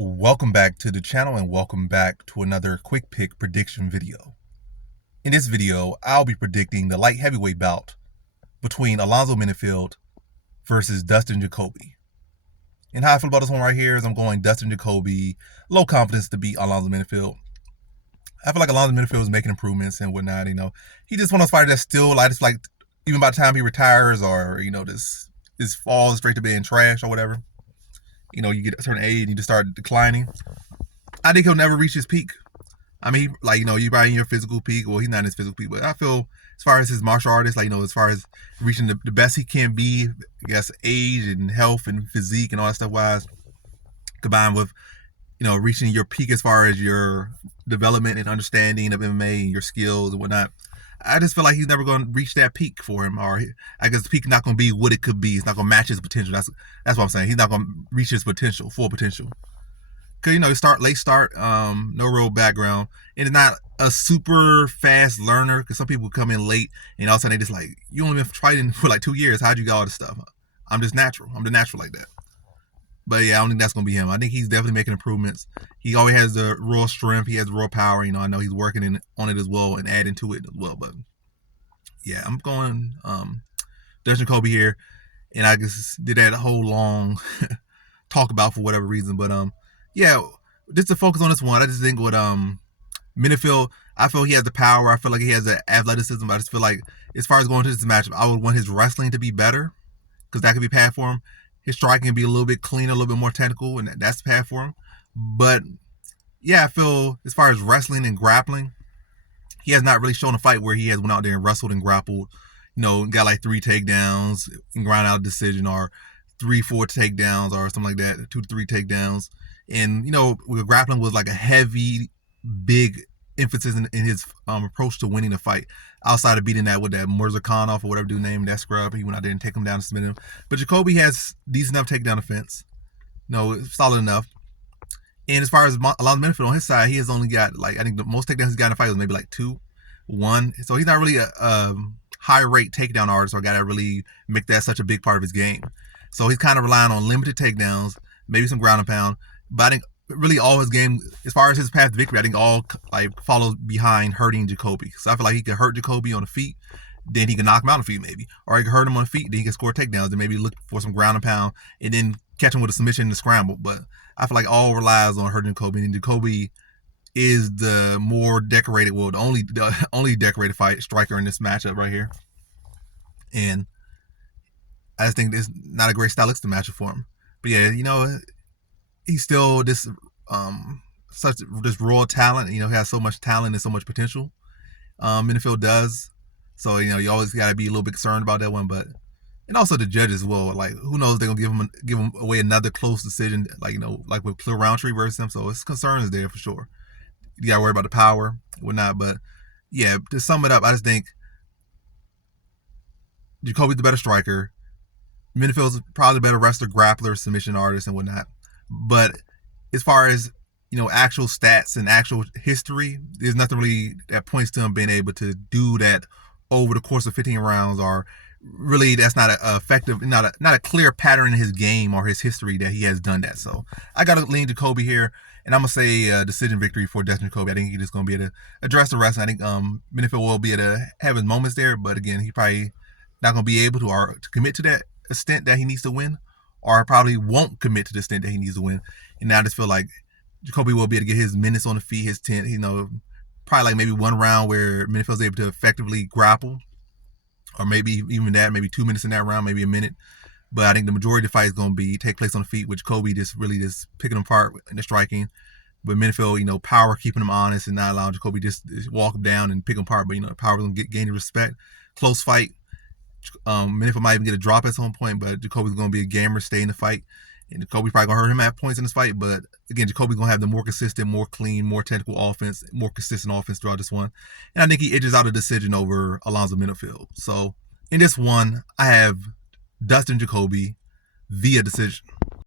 Welcome back to the channel and welcome back to another quick pick prediction video. In this video, I'll be predicting the light heavyweight bout between Alonzo Menifield versus Dustin Jacoby. And how I feel about this one right here is I'm going Dustin Jacoby, low confidence to beat Alonzo Menifield. I feel like Alonzo Menifield is making improvements and whatnot. He just one of those fighters that's still like, it's like even by the time he retires or this falls straight to being trash or whatever. You get a certain age and you just start declining. I think he'll never reach his peak. I mean, you're probably in your physical peak. Well, he's not in his physical peak, but I feel as far as his martial artist, as far as reaching the best he can be, I guess, age and health and physique and all that stuff wise, combined with, reaching your peak as far as your development and understanding of MMA and your skills and whatnot. I just feel like he's never going to reach that peak for him, or I guess the peak not going to be what it could be. It's not going to match his potential. That's what I'm saying. He's not going to reach his potential, full potential. Because, late start, no real background, and it's not a super fast learner. Because some people come in late, and all of a sudden they just like, you only been fighting for like 2 years. How'd you get all this stuff? I'm just natural. I'm the natural like that. But yeah, I don't think that's going to be him. I think he's definitely making improvements. He always has the raw strength. He has the raw power. I know he's working on it as well and adding to it as well. But yeah, I'm going Dustin Jacoby here. And I just did that whole long talk about for whatever reason. But yeah, just to focus on this one, I just think with Menifield, I feel he has the power. I feel like he has the athleticism. I just feel like as far as going to this matchup, I would want his wrestling to be better because that could be path for him. His striking can be a little bit cleaner, a little bit more technical, and that's the path for him. But yeah, I feel as far as wrestling and grappling, he has not really shown a fight where he has went out there and wrestled and grappled, got like 3 takedowns and ground out a decision, or 3-4 takedowns, or something like that, 2-3 takedowns. And grappling was like a heavy, big emphasis in his approach to winning the fight. Outside of beating that with that Murzakhanov or whatever dude named that scrub, he went out there and take him down and submit him. But Jacoby has decent enough takedown defense. Solid enough. And as far as Alonzo Menifield on his side, he has only got I think the most takedowns he's got in a fight was maybe like 2, 1. So he's not really a high rate takedown artist or a guy that really make that such a big part of his game. So he's kind of relying on limited takedowns, maybe some ground and pound. But I think really all his game, as far as his path to victory, I think all follows behind hurting Jacoby. So I feel like he could hurt Jacoby on the feet, then he can knock him out on the feet maybe. Or he can hurt him on the feet, then he can score takedowns, and maybe look for some ground and pound, and then catch him with a submission and a scramble. But I feel like all relies on hurting Jacoby, and Jacoby is the more decorated, the only decorated striker in this matchup right here. And I just think it's not a great stylistic matchup for him. But yeah, he's still this raw talent. He has so much talent and so much potential. Menifield does. So you always got to be a little bit concerned about that one. And also the judges as well. Like, who knows, they're gonna give him away another close decision. Like with Clear Roundtree versus him. So it's concerns there for sure. You gotta worry about the power, whatnot. But yeah, to sum it up, I just think Jacoby's the better striker. Menifield's probably the better wrestler, grappler, submission artist, and whatnot. But as far as actual stats and actual history, there's nothing really that points to him being able to do that over the course of 15 rounds, or really that's not a effective, not a clear pattern in his game or his history that he has done that. So I gotta lean Jacoby here, and I'm gonna say a decision victory for Dustin Jacoby. I think he's just gonna be able to address the rest. I think Menifield will be able to have his moments there, but again, he probably not gonna be able to commit to that extent that he needs to win, or probably won't commit to the extent that he needs to win. And now I just feel like Jacoby will be able to get his minutes on the feet, his 10, probably maybe one round where Menifield's able to effectively grapple, or maybe even that, maybe 2 minutes in that round, maybe a minute. But I think the majority of the fight is going to take place on the feet, with Jacoby just picking him apart in the striking. But Menifield, power keeping him honest and not allowing Jacoby just walk him down and pick him apart. But power going to gain respect. Close fight. Menifield might even get a drop at some point, but Jacoby's going to be a gamer, stay in the fight. And Jacoby probably going to hurt him at points in this fight. But again, Jacoby's going to have the more consistent, more clean, more technical offense, more consistent offense throughout this one. And I think he edges out a decision over Alonzo Menifield. So in this one, I have Dustin Jacoby via decision.